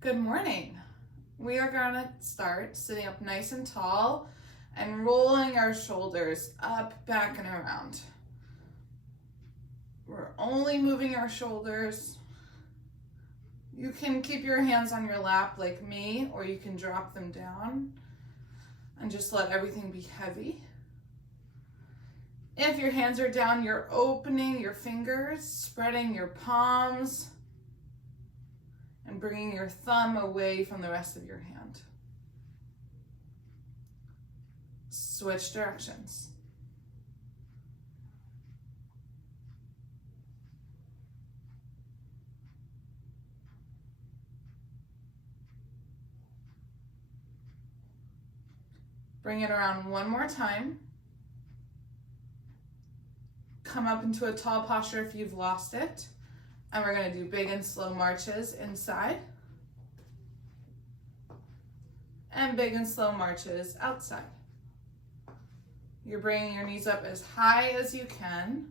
Good morning. We are going to start sitting up nice and tall and rolling our shoulders up, back, and around. We're only moving our shoulders. You can keep your hands on your lap like me, or you can drop them down and just let everything be heavy. If your hands are down, you're opening your fingers, spreading your palms, and bringing your thumb away from the rest of your hand. Switch directions. Bring it around one more time. Come up into a tall posture if you've lost it. And we're going to do big and slow marches inside. And big and slow marches outside. You're bringing your knees up as high as you can,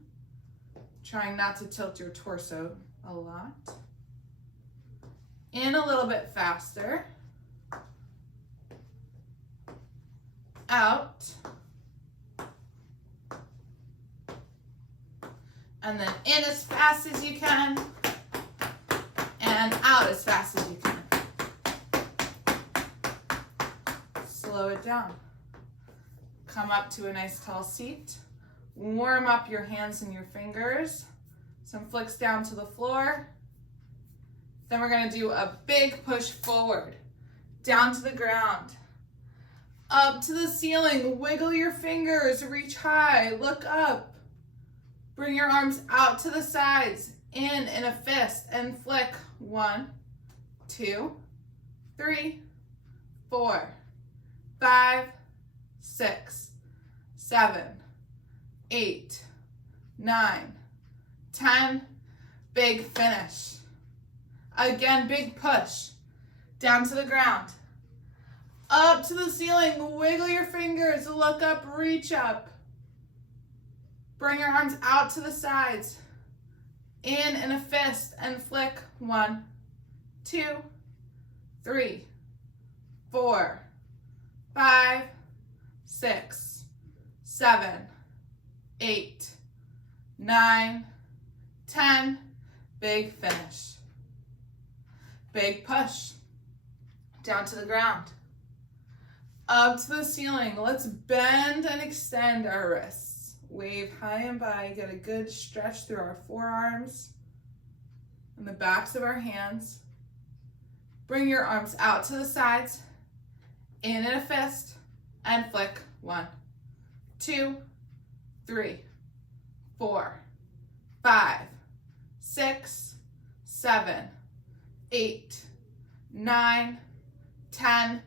trying not to tilt your torso a lot. In a little bit faster. Out. And then in as fast as you can, and out as fast as you can. Slow it down. Come up to a nice tall seat. Warm up your hands and your fingers. Some flicks down to the floor. Then we're going to do a big push forward, down to the ground, up to the ceiling. Wiggle your fingers, reach high, look up. Bring your arms out to the sides, in a fist, and flick. 1, 2, 3, 4, 5, 6, 7, 8, 9, 10. Big finish. Again, big push. Down to the ground. Up to the ceiling. Wiggle your fingers, look up, reach up. Bring your arms out to the sides, in a fist, and flick. 1, 2, 3, 4, 5, 6, 7, 8, 9, 10. Big finish. Big push. Down to the ground. Up to the ceiling. Let's bend and extend our wrists. Wave high and by, get a good stretch through our forearms and the backs of our hands. Bring your arms out to the sides, in a fist, and flick. 1, 2, 3, 4, 5, 6, 7, 8, 9, 10.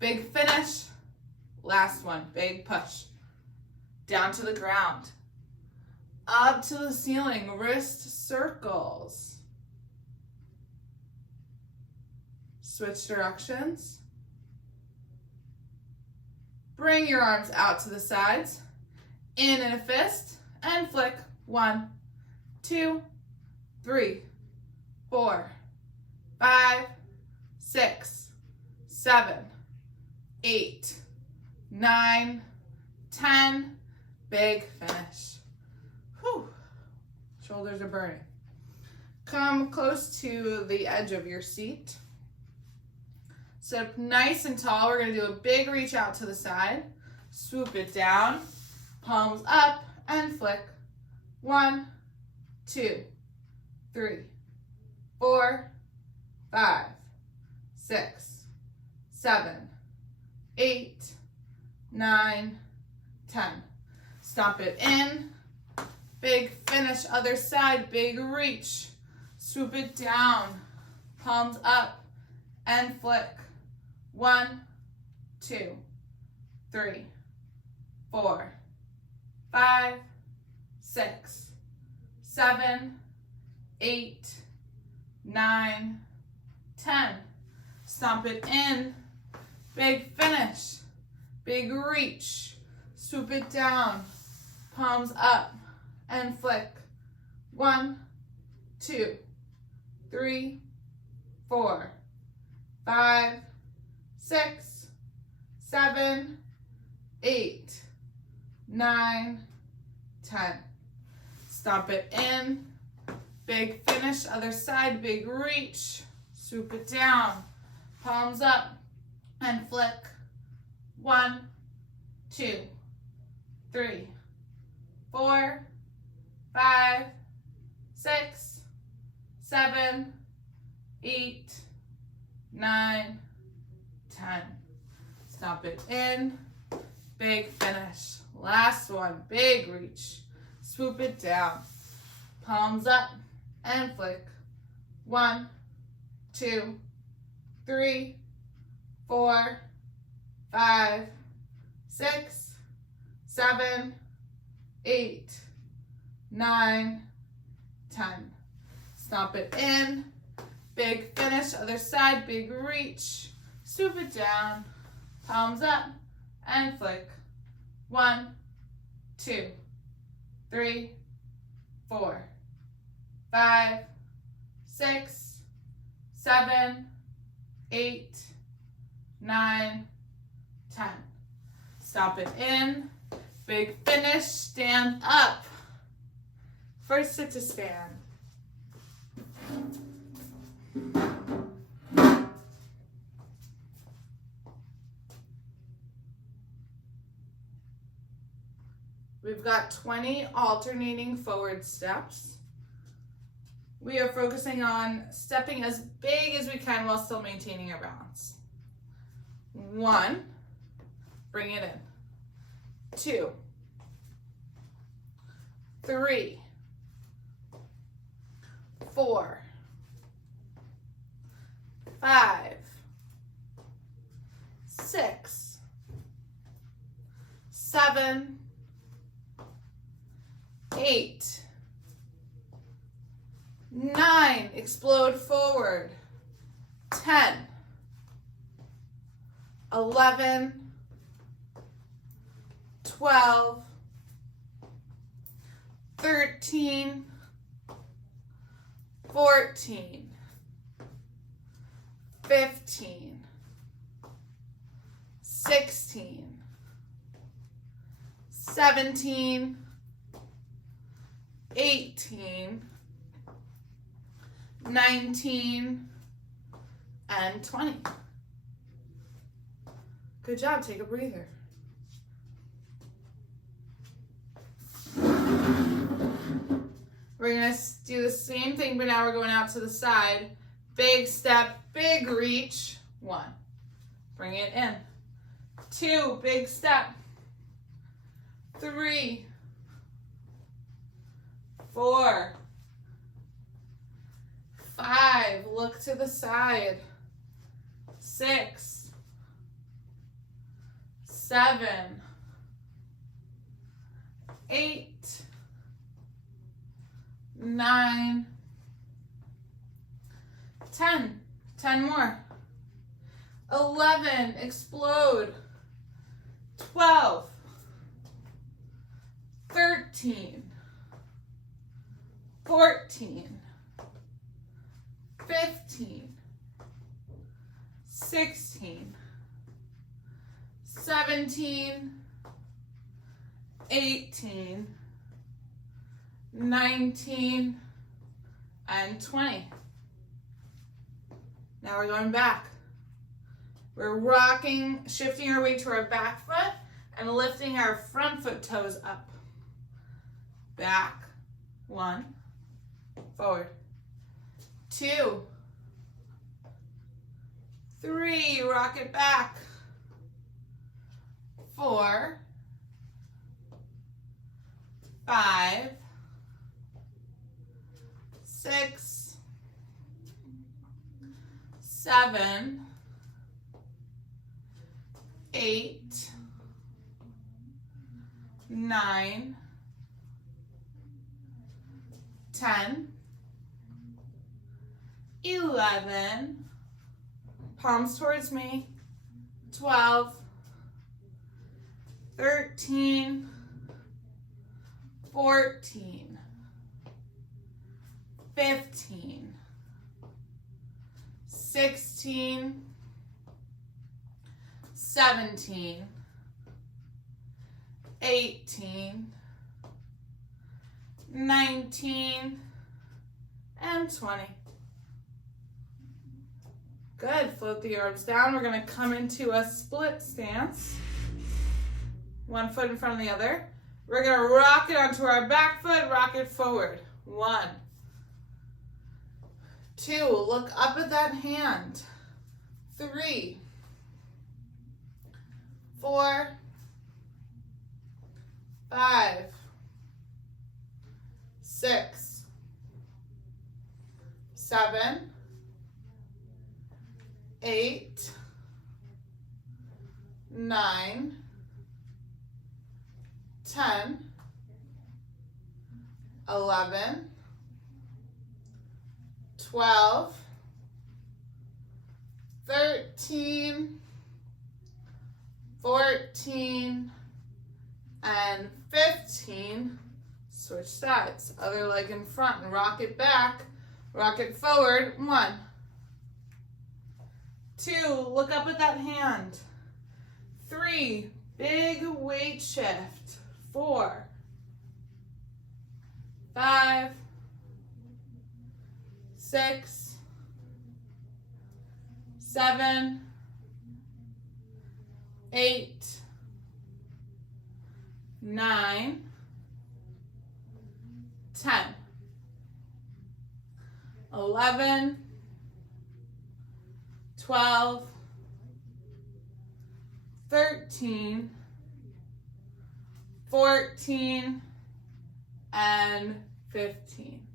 Big finish. Last one, big push. Down to the ground, up to the ceiling, wrist circles. Switch directions. Bring your arms out to the sides, in a fist, and flick. 1, 2, 3, 4, 5, 6, 7, 8, 9, 10. Big finish. Whew. Shoulders are burning. Come close to the edge of your seat. Sit up nice and tall. We're going to do a big reach out to the side. Swoop it down. Palms up and flick. 1, 2, 3, 4, 5, 6, 7, 8, 9, 10. Stop it in. Big finish. Other side. Big reach. Swoop it down. Palms up and flick. 1, 2, 3, 4, 5, 6, 7, 8, 9, 10. Stomp it in. Big finish. Big reach. Swoop it down. Palms up and flick. 1, 2, 3, 4, 5, 6, 7, 8, 9, 10. Stop it in. Big finish, other side, big reach. Swoop it down. Palms up and flick. 1, 2, 3, 4, 5, 6, 7, 8, 9, 10. Stop it in. Big finish. Last one. Big reach. Swoop it down. Palms up and flick. 1, 2, 3, 4, 5, 6, 7, 8, 9, 10. Stop it in. Big finish. Other side. Big reach. Swoop it down. Palms up and flick. 1, 2, 3, 4, 5, 6, 7, 8, 9, 10. Stop it in. Big finish. Stand up. First sit to stand. We've got 20 alternating forward steps. We are focusing on stepping as big as we can while still maintaining our balance. 1, bring it in. 2, 3, 4, 5, 6, 7, 8, 9, explode forward. 10, 11, 12, 13, 14, 15, 16, 17, 18, 19, and 20. Good job. Take a breather. We're going to do the same thing, but now we're going out to the side. Big step, big reach. 1. Bring it in. 2, big step. 3, 4, 5, look to the side. 6, 7, 8, 9, 10. 10 more. 11, explode. 12, 13, 14, 15, 16, 17, 18, 19, and 20. Now we're going back. We're rocking, shifting our weight to our back foot and lifting our front foot toes up. Back. 1. Forward. 2. 3. Rock it back. 4. 5. 6. 7. 8. 9. 10. 11. Palms towards me. 12. 13. 14. 15. 16. 17, 18, 19, and 20. Good. Float the arms down. We're going to come into a split stance. One foot in front of the other. We're going to rock it onto our back foot, rock it forward. 1, 2, look up at that hand. 3, 4, 5, 6, 7, 8, 9, 10, 11, 12, 13, 14, and 15. Switch sides. Other leg in front and rock it back. Rock it forward. 1, 2, look up at that hand. 3, big weight shift. 4, 5, 6, 7, 8, 9, 10, 11, 12, 13, 14, and 15.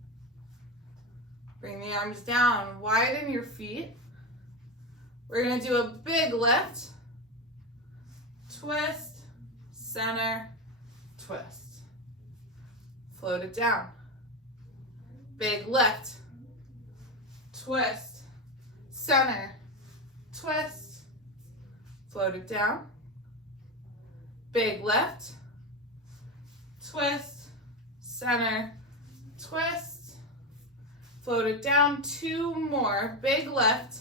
Bring the arms down, widen your feet. We're going to do a big lift, twist, center, twist. Float it down. Big lift, twist, center, twist. Float it down. Big lift, twist, center, twist. Float it down. 2 more. Big lift,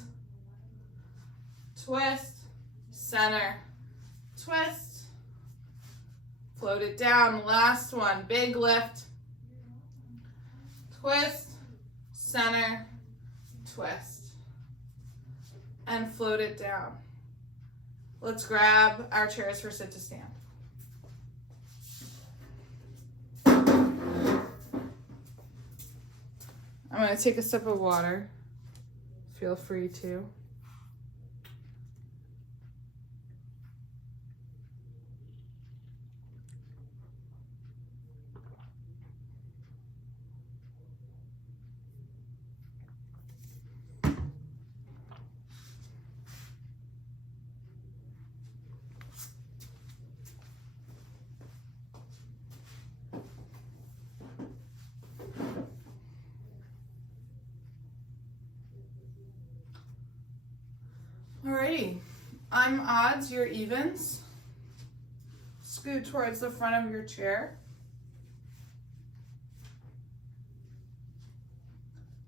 twist, center, twist. Float it down. Last one. Big lift, twist, center, twist. And float it down. Let's grab our chairs for sit to stand. I'm going to take a sip of water. Feel free to. Alrighty, I'm odds, you're evens. Scoot towards the front of your chair.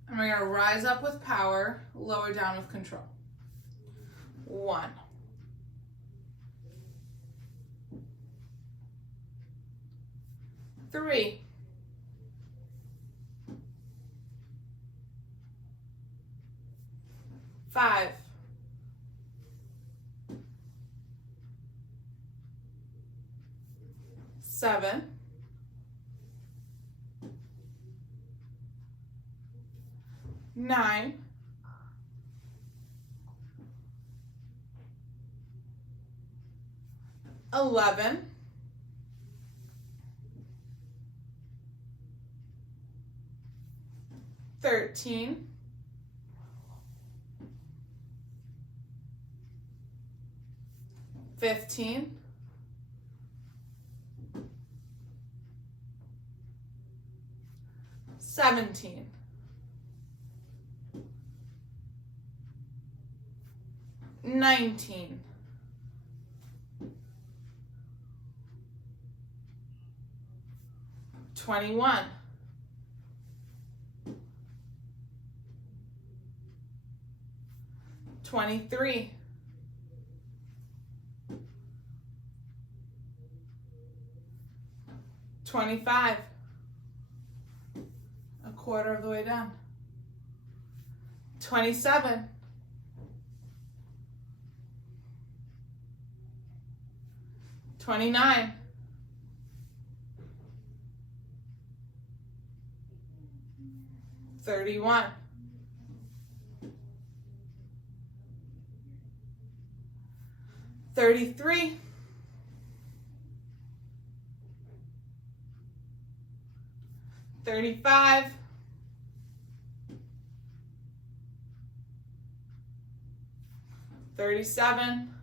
And we're gonna rise up with power, lower down with control. 1. 3. 5. 7. 9. 11. 13. 15. 17. 19. 21. 23. 25. A quarter of the way down. 27. 29. 31. 33. 35. 37.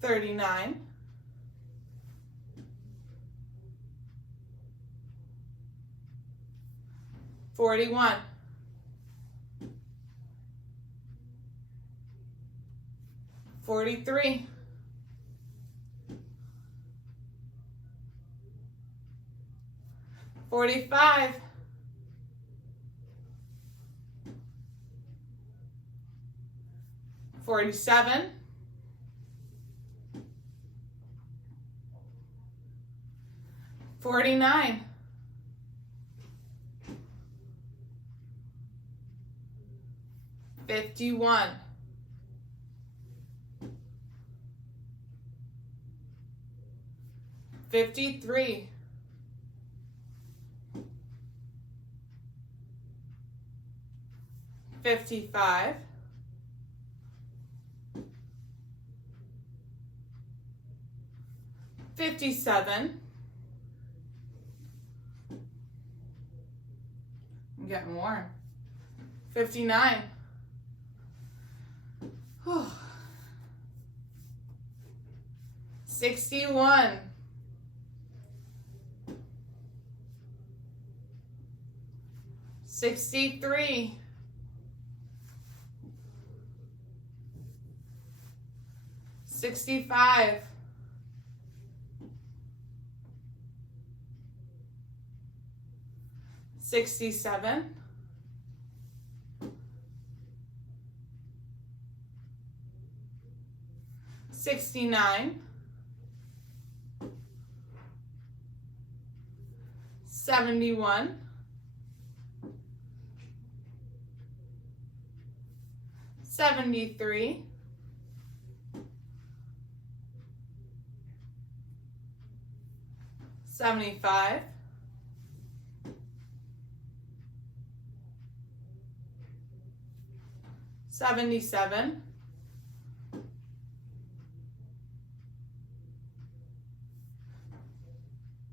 39. 41. 43. 45. 47. 49. 51. 53. 55. 57. I'm getting warm. 59. Whew. 61. 63. 65. 67. 69. 71. 73. 75. 77.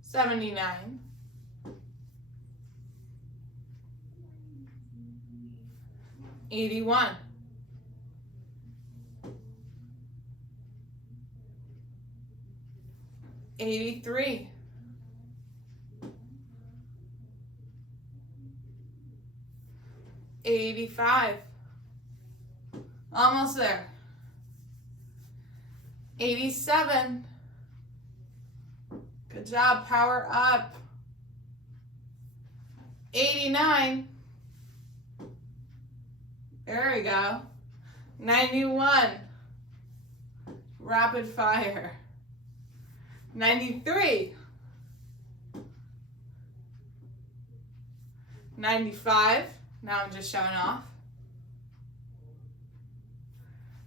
79. 81. 83. 85. Almost there. 87. Good job, power up. 89. There we go. 91. Rapid fire. 93. 95. Now I'm just showing off.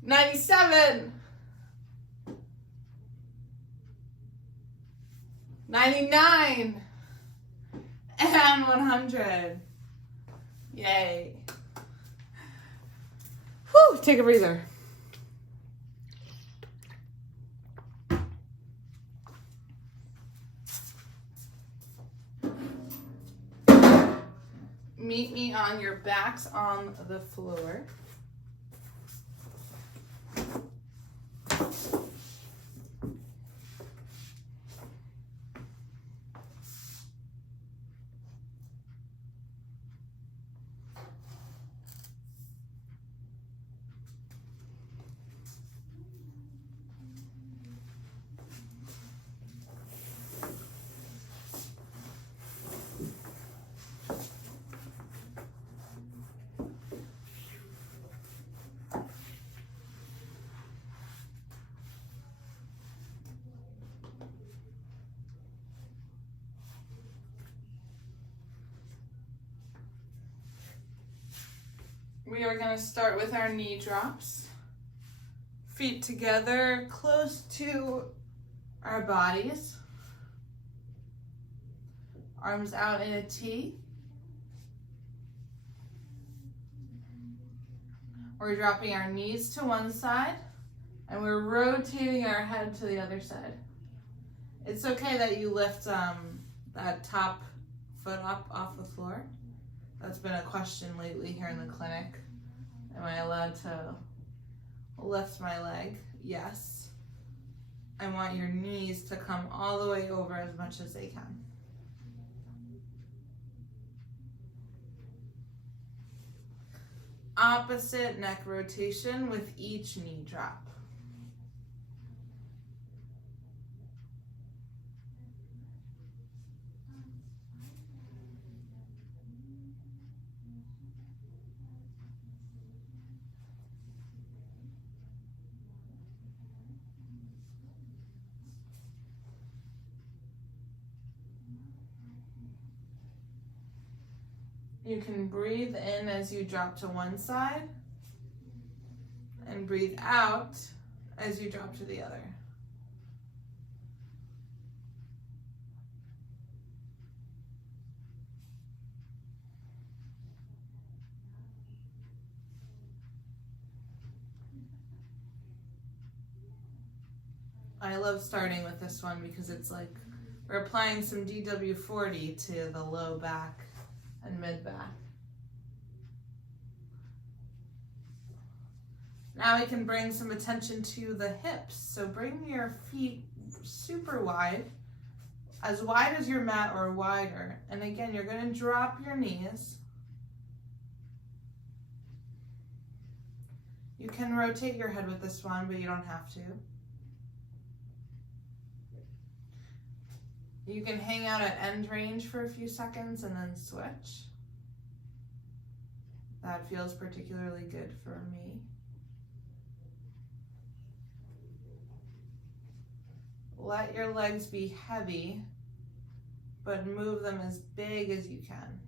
97. 99. And 100. Yay. Whew, take a breather. Meet me on your backs on the floor. We are going to start with our knee drops. Feet together, close to our bodies. Arms out in a T. We're dropping our knees to one side and we're rotating our head to the other side. It's okay that you lift that top foot up off the floor. That's been a question lately here in the clinic. Am I allowed to lift my leg? Yes. I want your knees to come all the way over as much as they can. Opposite neck rotation with each knee drop. You can breathe in as you drop to one side and breathe out as you drop to the other. I love starting with this one because it's like we're applying some DW40 to the low back and mid back. Now we can bring some attention to the hips. So bring your feet super wide as your mat or wider. And again, you're going to drop your knees. You can rotate your head with this one, but you don't have to. You can hang out at end range for a few seconds and then switch. That feels particularly good for me. Let your legs be heavy, but move them as big as you can.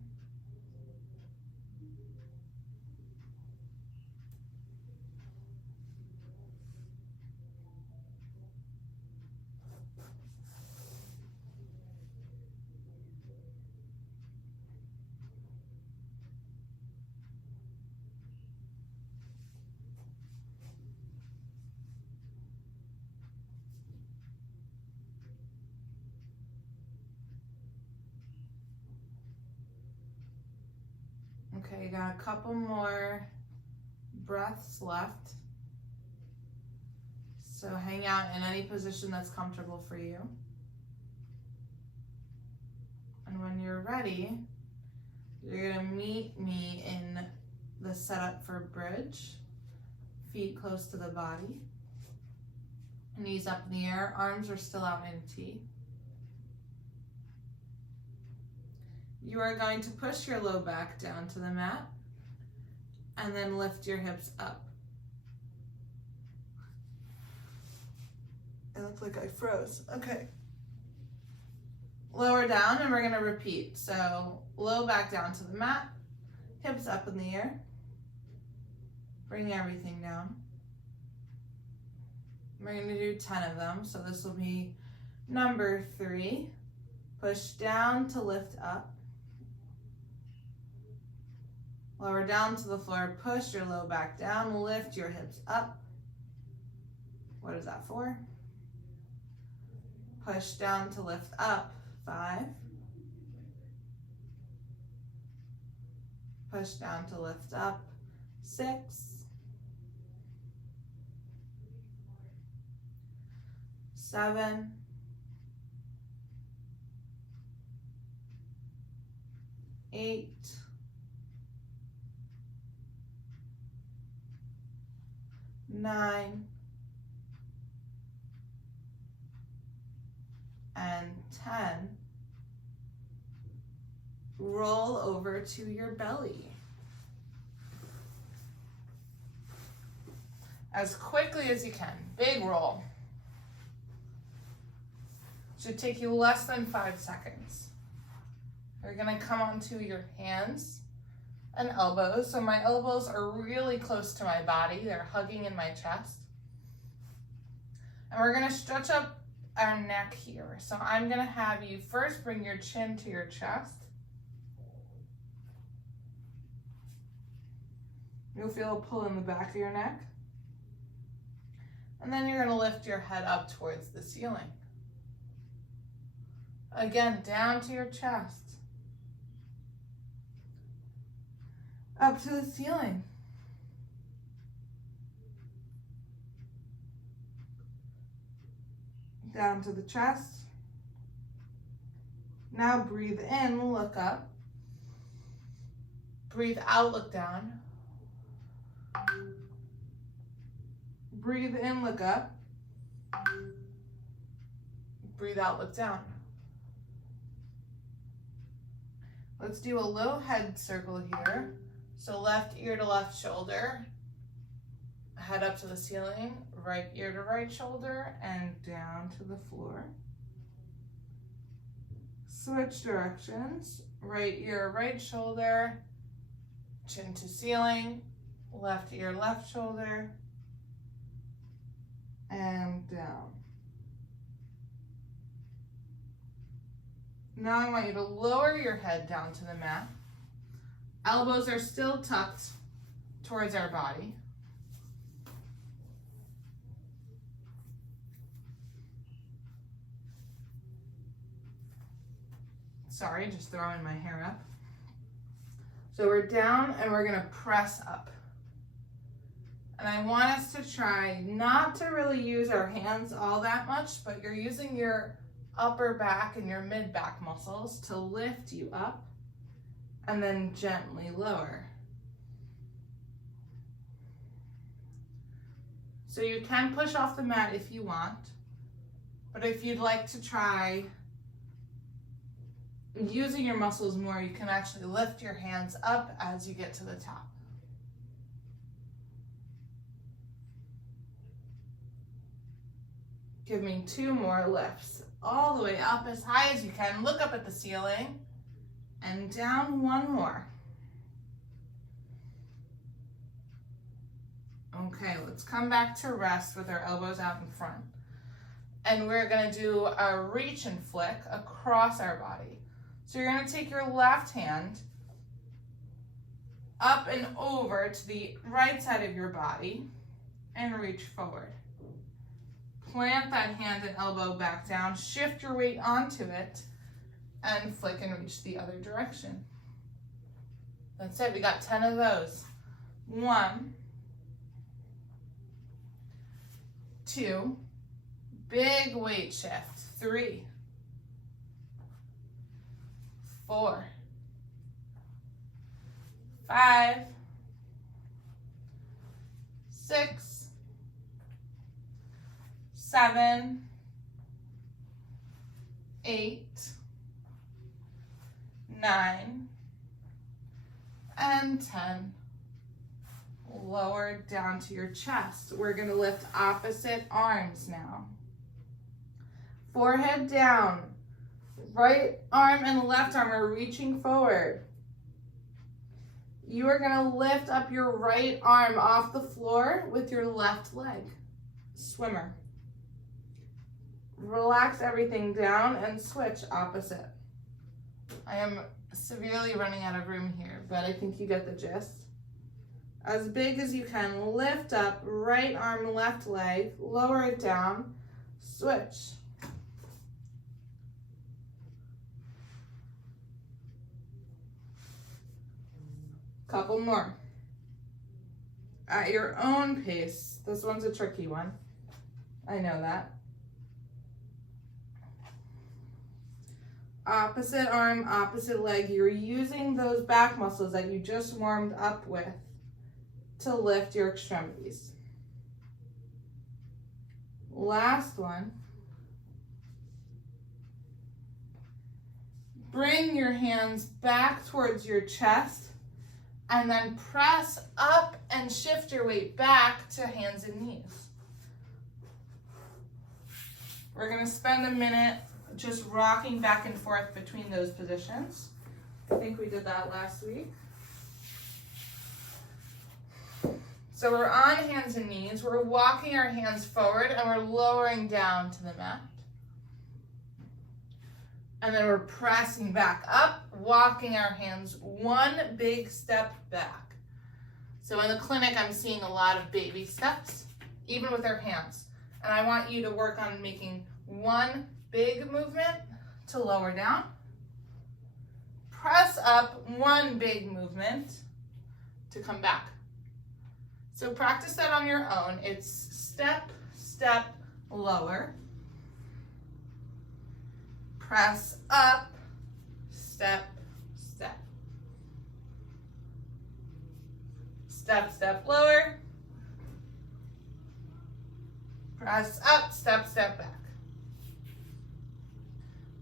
Okay, you got a couple more breaths left. So hang out in any position that's comfortable for you. And when you're ready, you're gonna meet me in the setup for bridge. Feet close to the body. Knees up in the air, arms are still out in T. You are going to push your low back down to the mat and then lift your hips up. It looked like I froze. Okay. Lower down and we're going to repeat. So low back down to the mat, hips up in the air. Bring everything down. We're going to do 10 of them. So this will be number 3. Push down to lift up. Lower down to the floor, push your low back down, lift your hips up. What is that for? Push down to lift up, 5. Push down to lift up, 6. 7. 8. 9 and 10. Roll over to your belly. As quickly as you can. Big roll. Should take you less than 5 seconds. You're going to come onto your hands and elbows. So my elbows are really close to my body. They're hugging in my chest. And we're gonna stretch up our neck here. So I'm gonna have you first bring your chin to your chest. You'll feel a pull in the back of your neck. And then you're gonna lift your head up towards the ceiling. Again, down to your chest. Up to the ceiling. Down to the chest. Now breathe in, look up. Breathe out, look down. Breathe in, look up. Breathe out, look down. Let's do a little head circle here. So left ear to left shoulder, head up to the ceiling, right ear to right shoulder, and down to the floor. Switch directions, right ear, right shoulder, chin to ceiling, left ear, left shoulder, and down. Now I want you to lower your head down to the mat. Elbows are still tucked towards our body. Sorry, just throwing my hair up. So we're down and we're gonna press up. And I want us to try not to really use our hands all that much, but you're using your upper back and your mid back muscles to lift you up and then gently lower. So you can push off the mat if you want, but if you'd like to try using your muscles more, you can actually lift your hands up as you get to the top. Give me 2 more lifts. All the way up as high as you can. Look up at the ceiling. And down 1 more. Okay, let's come back to rest with our elbows out in front. And we're gonna do a reach and flick across our body. So you're gonna take your left hand up and over to the right side of your body and reach forward. Plant that hand and elbow back down, shift your weight onto it, and flick and reach the other direction. That's it, we got 10 of those. 1, 2, big weight shift. 3, 4, 5, 6, 7, 8, 9, and 10. Lower down to your chest. We're going to lift opposite arms now. Forehead down. Right arm and left arm are reaching forward. You are going to lift up your right arm off the floor with your left leg. Swimmer. Relax everything down and switch opposite. I am severely running out of room here, but I think you get the gist. As big as you can, lift up, right arm, left leg, lower it down, switch. Couple more. At your own pace. This one's a tricky one. I know that. Opposite arm, opposite leg. You're using those back muscles that you just warmed up with to lift your extremities. Last one. Bring your hands back towards your chest and then press up and shift your weight back to hands and knees. We're going to spend a minute just rocking back and forth between those positions. I think we did that last week. So we're on hands and knees, we're walking our hands forward and we're lowering down to the mat. And then we're pressing back up, walking our hands one big step back. So in the clinic, I'm seeing a lot of baby steps, even with our hands. And I want you to work on making one big movement to lower down. Press up, one big movement to come back. So practice that on your own. It's step, step, lower. Press up, step, step. Step, step, lower. Press up, step, step back.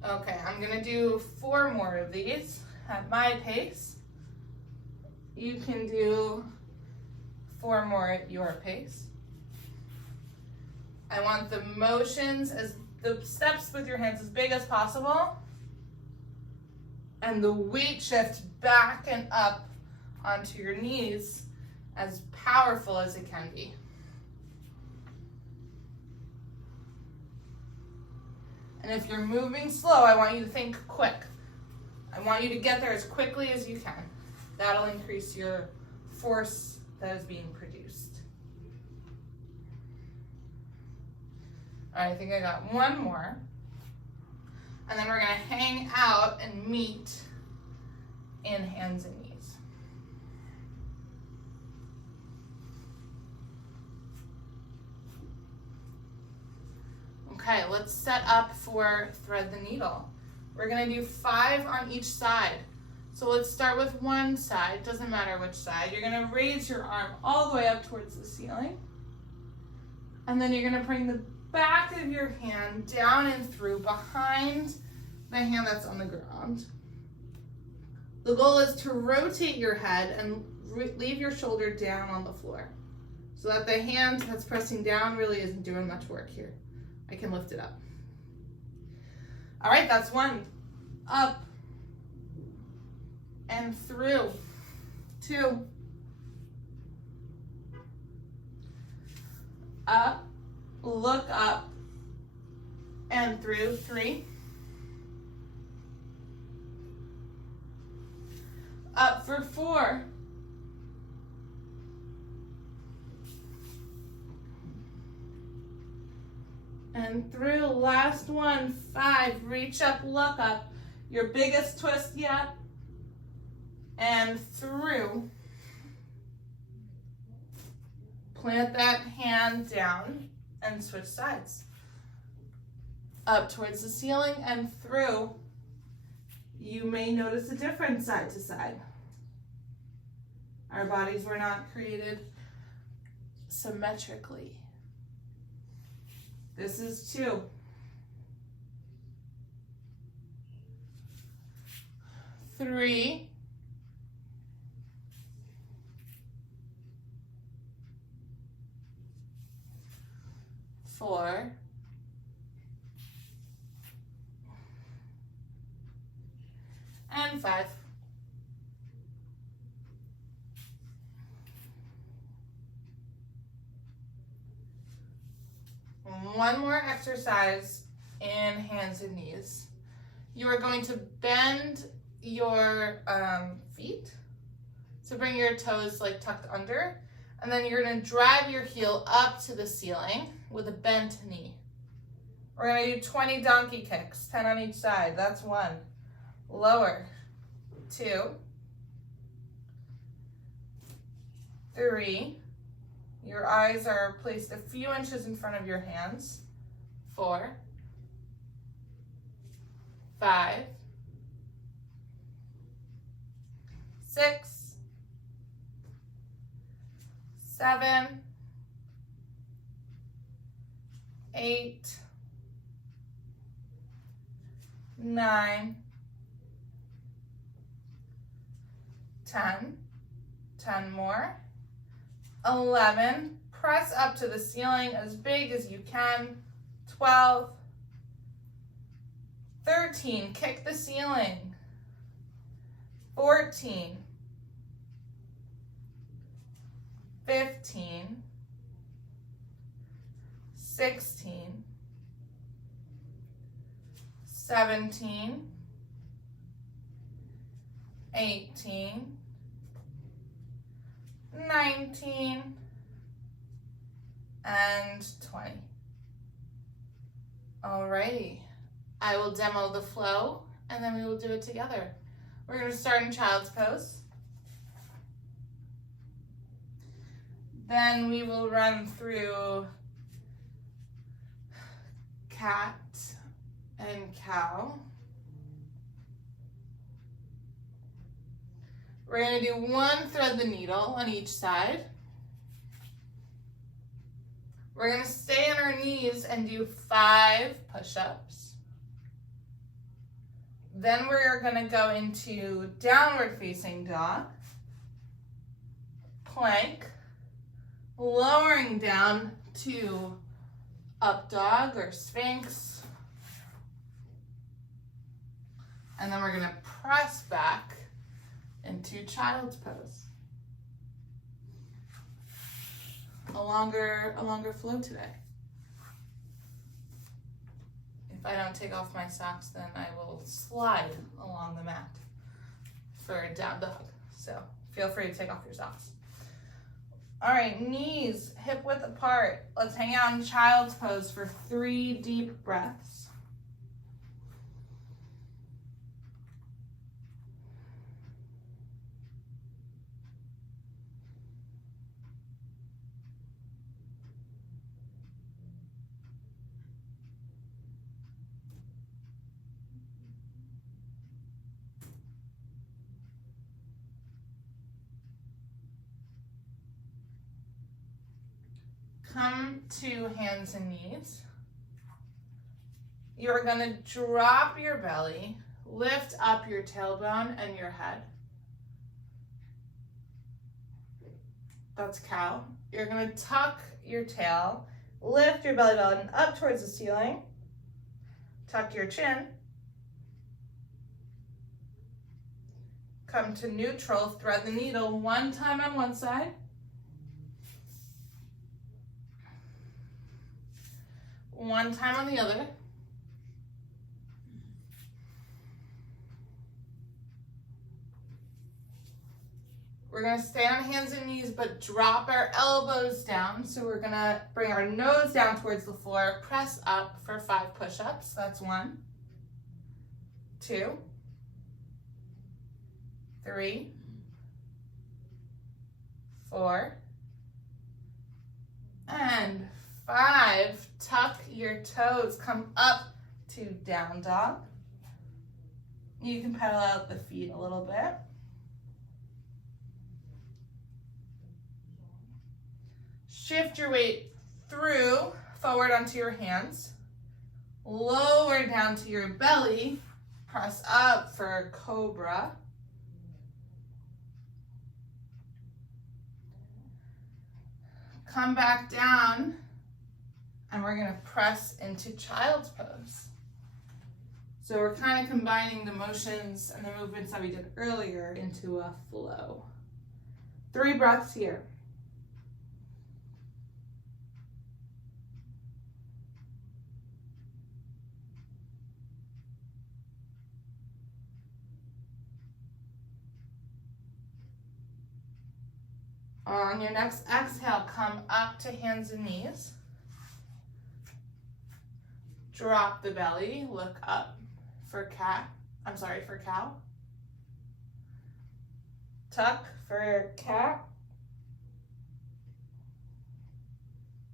Okay, I'm gonna do 4 more of these at my pace. You can do 4 more at your pace. I want the motions as the steps with your hands as big as possible, and the weight shift back and up onto your knees as powerful as it can be. And if you're moving slow, I want you to think quick. I want you to get there as quickly as you can. That'll increase your force that is being produced. All right, I think I got 1 more. And then we're gonna hang out and meet in hands and knees. Okay, let's set up for thread the needle. We're gonna do 5 on each side. So let's start with one side, doesn't matter which side. You're gonna raise your arm all the way up towards the ceiling. And then you're gonna bring the back of your hand down and through behind the hand that's on the ground. The goal is to rotate your head and leave your shoulder down on the floor so that the hand that's pressing down really isn't doing much work here. I can lift it up. All right, that's 1. Up and through. 2. Up, look up and through. 3. Up for 4. And through, last one, 5. Reach up, look up. Your biggest twist yet. And through. Plant that hand down and switch sides. Up towards the ceiling and through. You may notice a difference side to side. Our bodies were not created symmetrically. This is 2. 3. 4. And 5. One more exercise in hands and knees. You are going to bend your feet. So bring your toes like tucked under. And then you're going to drive your heel up to the ceiling with a bent knee. We're going to do 20 donkey kicks, 10 on each side. That's 1. Lower. 2. 3. Your eyes are placed a few inches in front of your hands. 4. 5. 6. 7. 8. 9. 10. 10 more. 11, press up to the ceiling as big as you can. 12, 13, kick the ceiling. 14, 15, 16, 17, 18, 19, and 20. Alrighty, I will demo the flow and then we will do it together. We're going to start in child's pose. Then we will run through cat and cow. We're going to do one thread the needle on each side. We're going to stay on our knees and do 5 push-ups. Then we're going to go into downward facing dog, plank, lowering down to up dog or sphinx. And then we're going to press back into child's pose. A longer flow today. If I don't take off my socks, then I will slide along the mat for a down dog. So feel free to take off your socks. All right, knees hip width apart. Let's hang out in child's pose for 3 deep breaths. Come to hands and knees. You're going to drop your belly, lift up your tailbone and your head. That's cow. You're going to tuck your tail, lift your belly button up towards the ceiling, tuck your chin, come to neutral, thread the needle 1 time on one side, 1 time on the other. We're going to stay on hands and knees, but drop our elbows down. So we're going to bring our nose down towards the floor, press up for 5 push-ups. That's 1, 2, 3, 4, and 5. Tuck your toes, come up to down dog. You can pedal out the feet a little bit. Shift your weight through, forward onto your hands. Lower down to your belly. Press up for cobra. Come back down, and we're going to press into child's pose. So we're kind of combining the motions and the movements that we did earlier into a flow. 3 breaths here. On your next exhale, come up to hands and knees. Drop the belly, look up for for cow. Tuck for cat.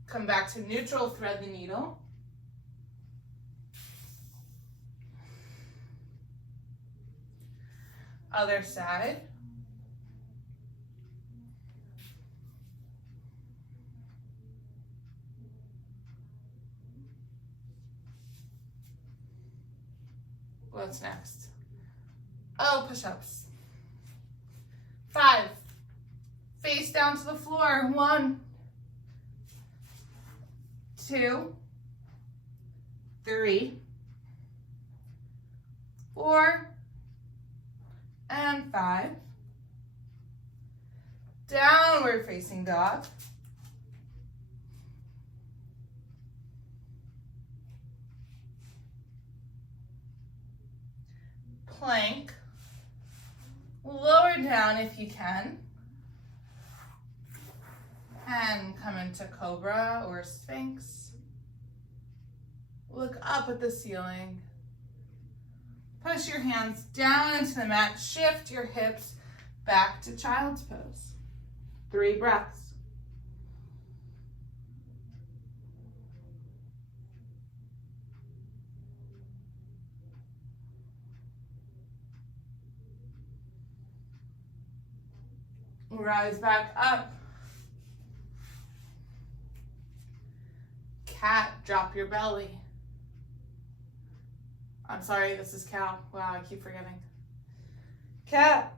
Come back to neutral, thread the needle. Other side. What's next? Oh, push-ups. 5. Face down to the floor. 1, 2, 3, 4, and 5. downward facing dog. Plank. Lower down if you can. And come into cobra or sphinx. Look up at the ceiling. Push your hands down into the mat. Shift your hips back to child's pose. 3 breaths. Rise back up. Cat, drop your belly. I'm sorry, this is cow. Wow, I keep forgetting. Cat.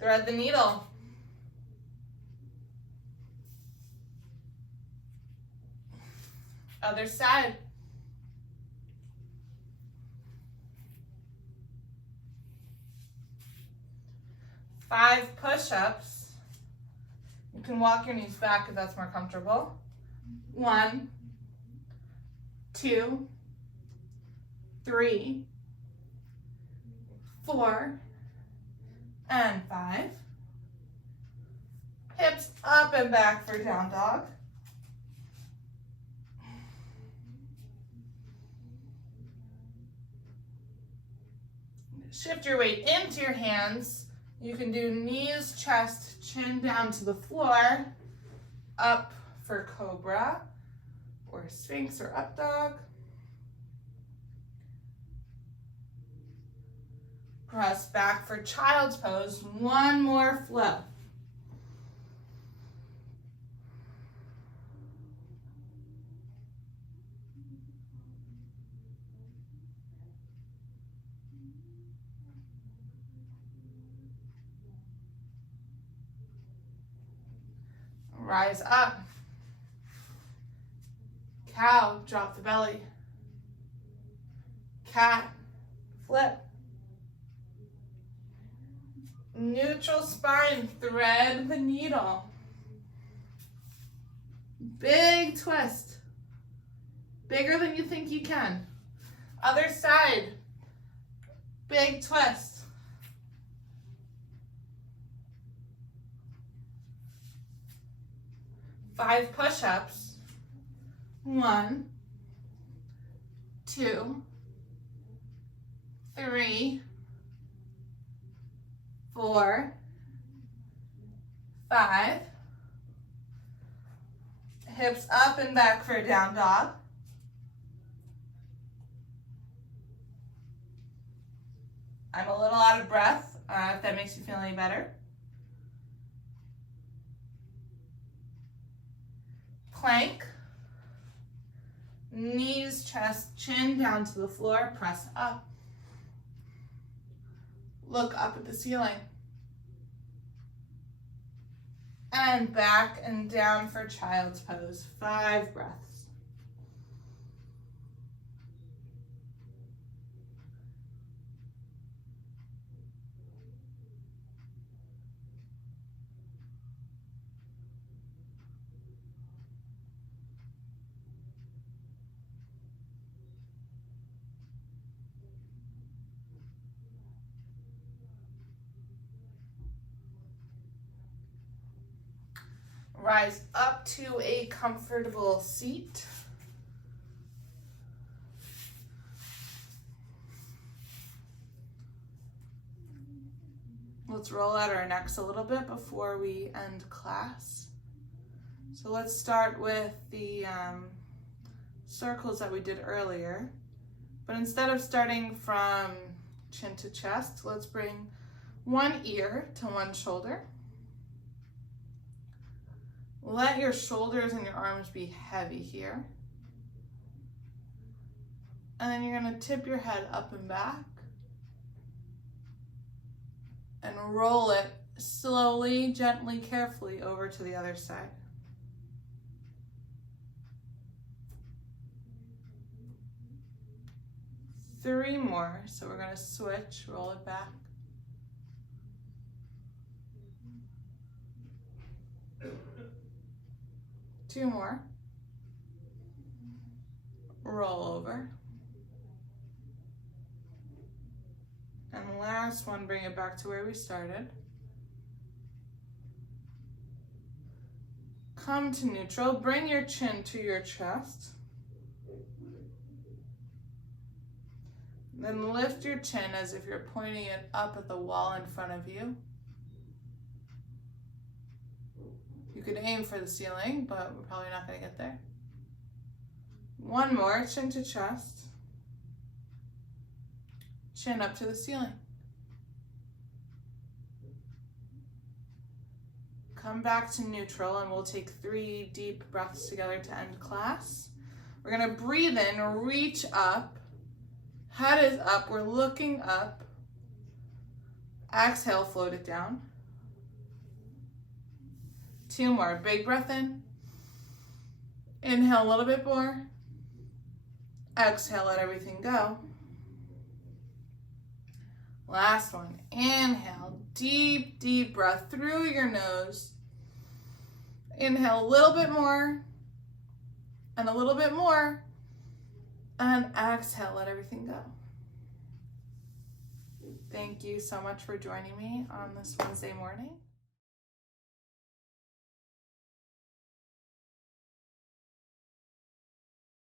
Thread the needle. Other side. Five push-ups. You can walk your knees back if that's more comfortable. 1, 2, 3, 4, and 5. Hips up and back for down dog. Shift your weight into your hands. You can do knees, chest, chin down to the floor. Up for cobra or sphinx or up dog. Press back for child's pose. One more flow. Rise up. Cow, drop the belly. Cat, flip. Neutral spine, thread the needle. Big twist. Bigger than you think you can. Other side. Big twist. 5 push-ups. 1, 2, 3, 4, 5. Hips up and back for a down dog. I'm a little out of breath, if that makes you feel any better. Plank. Knees, chest, chin down to the floor, press up. Look up at the ceiling. And back and down for child's pose. 5 breaths. Rise up to a comfortable seat. Let's roll out our necks a little bit before we end class. So let's start with the circles that we did earlier. But instead of starting from chin to chest, let's bring one ear to one shoulder. Let your shoulders and your arms be heavy here. And then you're going to tip your head up and back. And roll it slowly, gently, carefully over to the other side. 3 more. So we're gonna switch, roll it back. Two more. Roll over. And last one, bring it back to where we started. Come to neutral, bring your chin to your chest. Then lift your chin as if you're pointing it up at the wall in front of you. You could aim for the ceiling, but we're probably not going to get there. One more, chin to chest. Chin up to the ceiling. Come back to neutral and we'll take 3 deep breaths together to end class. We're gonna breathe in, reach up, head is up, we're looking up. Exhale, float it down. 2 more, big breath in. Inhale a little bit more. Exhale, let everything go. Last one, inhale, deep, deep breath through your nose. Inhale a little bit more, and a little bit more, and exhale, let everything go. Thank you so much for joining me on this Wednesday morning.